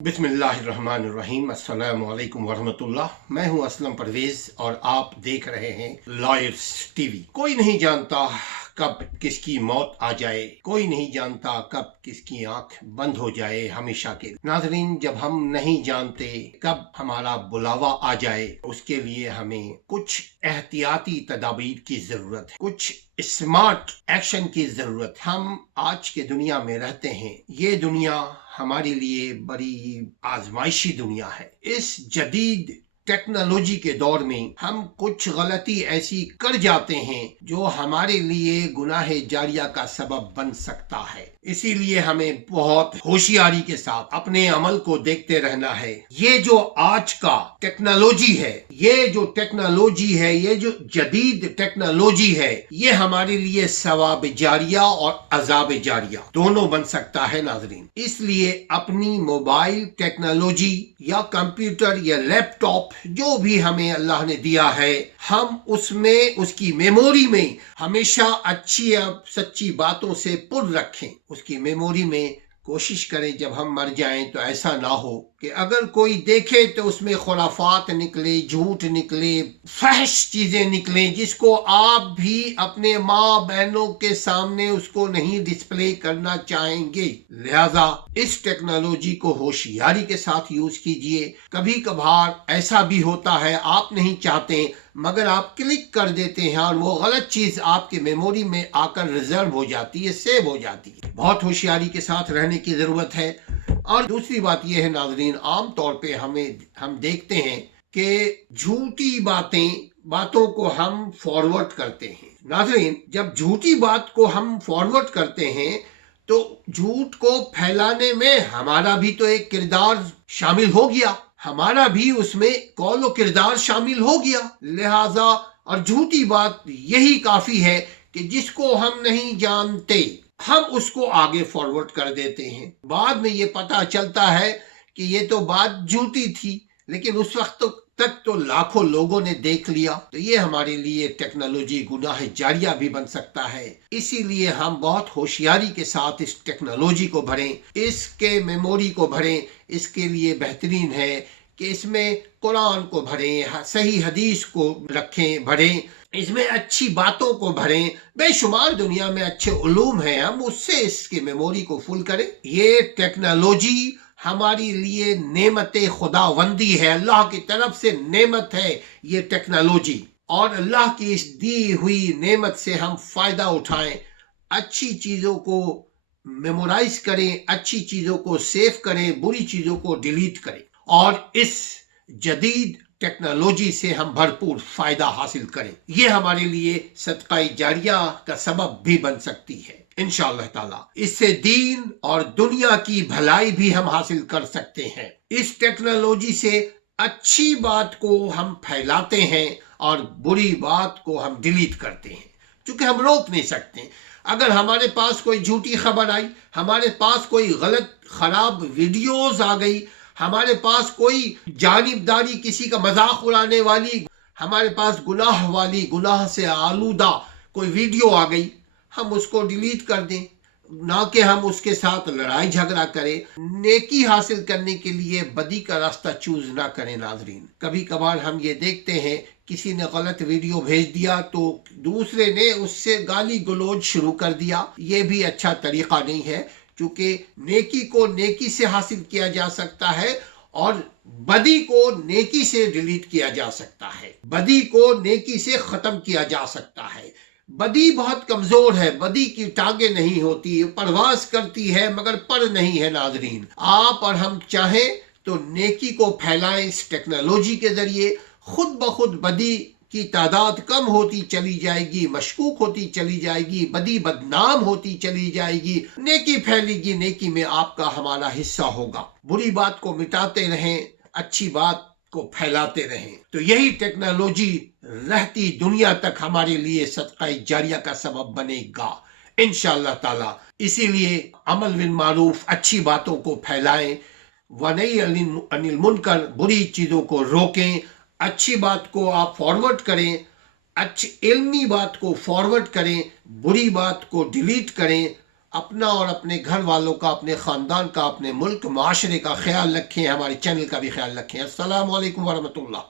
بسم اللہ الرحمن الرحیم۔ السلام علیکم ورحمۃ اللہ۔ میں ہوں اسلم پرویز اور آپ دیکھ رہے ہیں لائرز ٹی وی۔ کوئی نہیں جانتا کب کس کی موت آ جائے، کوئی نہیں جانتا کب کس کی آنکھ بند ہو جائے ہمیشہ کے لیے۔ ناظرین، جب ہم نہیں جانتے کب ہمارا بلاوا آ جائے، اس کے لیے ہمیں کچھ احتیاطی تدابیر کی ضرورت ہے، کچھ اسمارٹ ایکشن کی ضرورت۔ ہم آج کے دنیا میں رہتے ہیں، یہ دنیا ہمارے لیے بڑی آزمائشی دنیا ہے۔ اس جدید ٹیکنالوجی کے دور میں ہم کچھ غلطی ایسی کر جاتے ہیں جو ہمارے لیے گناہ جاریہ کا سبب بن سکتا ہے۔ اسی لیے ہمیں بہت ہوشیاری کے ساتھ اپنے عمل کو دیکھتے رہنا ہے۔ یہ جو آج کا ٹیکنالوجی ہے، یہ جو جدید ٹیکنالوجی ہے، یہ ہمارے لیے ثواب جاریہ اور عذاب جاریہ دونوں بن سکتا ہے۔ ناظرین، اس لیے اپنی موبائل ٹیکنالوجی یا کمپیوٹر یا لیپ ٹاپ جو بھی ہمیں اللہ نے دیا ہے، ہم اس کی میموری میں ہمیشہ اچھی سچی باتوں سے پر رکھیں۔ اس کی میموری میں کوشش کریں جب ہم مر جائیں تو ایسا نہ ہو کہ اگر کوئی دیکھے تو اس میں خرافات نکلے، جھوٹ نکلے، فحش چیزیں نکلیں، جس کو آپ بھی اپنے ماں بہنوں کے سامنے اس کو نہیں ڈسپلے کرنا چاہیں گے۔ لہذا اس ٹیکنالوجی کو ہوشیاری کے ساتھ یوز کیجئے۔ کبھی کبھار ایسا بھی ہوتا ہے آپ نہیں چاہتے مگر آپ کلک کر دیتے ہیں اور وہ غلط چیز آپ کے میموری میں آ کر ریزرو ہو جاتی ہے، سیو ہو جاتی ہے۔ بہت ہوشیاری کے ساتھ رہنے کی ضرورت ہے۔ اور دوسری بات یہ ہے ناظرین، عام طور پہ ہم دیکھتے ہیں کہ جھوٹی باتوں کو ہم فارورڈ کرتے ہیں۔ ناظرین، جب جھوٹی بات کو ہم فارورڈ کرتے ہیں تو جھوٹ کو پھیلانے میں ہمارا بھی تو ایک کردار شامل ہو گیا، ہمارا بھی اس میں قول و کردار شامل ہو گیا۔ لہذا اور جھوٹی بات یہی کافی ہے کہ جس کو ہم نہیں جانتے ہم اس کو آگے فارورڈ کر دیتے ہیں۔ بعد میں یہ پتہ چلتا ہے کہ یہ تو بات جھوٹی تھی، لیکن اس وقت تک تو لاکھوں لوگوں نے دیکھ لیا۔ تو یہ ہمارے لیے ٹیکنالوجی گناہ جاریہ بھی بن سکتا ہے۔ اسی لیے ہم بہت ہوشیاری کے ساتھ اس ٹیکنالوجی کو بھریں، اس کے میموری کو بھریں۔ اس کے لیے بہترین ہے کہ اس میں قرآن کو بھریں، صحیح حدیث کو بھریں، اس میں اچھی باتوں کو بھریں۔ بے شمار دنیا میں اچھے علوم ہیں، ہم اس سے اس کی میموری کو فل کریں۔ یہ ٹیکنالوجی ہماری لیے نعمت خداوندی ہے، اللہ کی طرف سے نعمت ہے یہ ٹیکنالوجی، اور اللہ کی اس دی ہوئی نعمت سے ہم فائدہ اٹھائیں، اچھی چیزوں کو میمورائز کریں، اچھی چیزوں کو سیو کریں، بری چیزوں کو ڈیلیٹ کریں، اور اس جدید ٹیکنالوجی سے ہم بھرپور فائدہ حاصل کریں۔ یہ ہمارے لیے صدقہ جاریہ کا سبب بھی بن سکتی ہے انشاءاللہ تعالی۔ اس سے دین اور دنیا کی بھلائی بھی ہم حاصل کر سکتے ہیں۔ اس ٹیکنالوجی سے اچھی بات کو ہم پھیلاتے ہیں اور بری بات کو ہم ڈیلیٹ کرتے ہیں، چونکہ ہم روک نہیں سکتے۔ اگر ہمارے پاس کوئی جھوٹی خبر آئی، ہمارے پاس کوئی غلط خراب ویڈیوز آ گئی، ہمارے پاس کوئی جانبداری کسی کا مذاق اڑانے والی، ہمارے پاس گناہ سے آلودہ کوئی ویڈیو آ گئی، ہم اس کو ڈیلیٹ کر دیں، نہ کہ ہم اس کے ساتھ لڑائی جھگڑا کریں۔ نیکی حاصل کرنے کے لیے بدی کا راستہ چوز نہ کریں۔ ناظرین، کبھی کبھار ہم یہ دیکھتے ہیں کسی نے غلط ویڈیو بھیج دیا تو دوسرے نے اس سے گالی گلوچ شروع کر دیا۔ یہ بھی اچھا طریقہ نہیں ہے، کیونکہ نیکی کو نیکی سے حاصل کیا جا سکتا ہے اور بدی کو نیکی سے ڈیلیٹ کیا جا سکتا ہے، بدی کو نیکی سے ختم کیا جا سکتا ہے۔ بدی بہت کمزور ہے، بدی کی ٹانگیں نہیں ہوتی، پرواز کرتی ہے مگر پر نہیں ہے۔ ناظرین، آپ اور ہم چاہیں تو نیکی کو پھیلائیں اس ٹیکنالوجی کے ذریعے، خود بخود بدی کی تعداد کم ہوتی چلی جائے گی، مشکوک ہوتی چلی جائے گی، بدی بدنام ہوتی چلی جائے گی، نیکی پھیلے گی، نیکی میں آپ کا ہمارا حصہ ہوگا۔ بری بات کو مٹاتے رہیں، اچھی بات کو پھیلاتے رہیں، تو یہی ٹیکنالوجی رہتی دنیا تک ہمارے لیے صدقہ جاریہ کا سبب بنے گا انشاءاللہ تعالی۔ اسی لیے عمل بالمعروف، اچھی باتوں کو پھیلائیں، ونہی عن المنکر، بری چیزوں کو روکیں، اچھی بات کو آپ فارورڈ کریں، اچھی علمی بات کو فارورڈ کریں، بری بات کو ڈیلیٹ کریں، اپنا اور اپنے گھر والوں کا، اپنے خاندان کا، اپنے ملک معاشرے کا خیال رکھیں، ہمارے چینل کا بھی خیال رکھیں۔ السلام علیکم ورحمۃ اللہ۔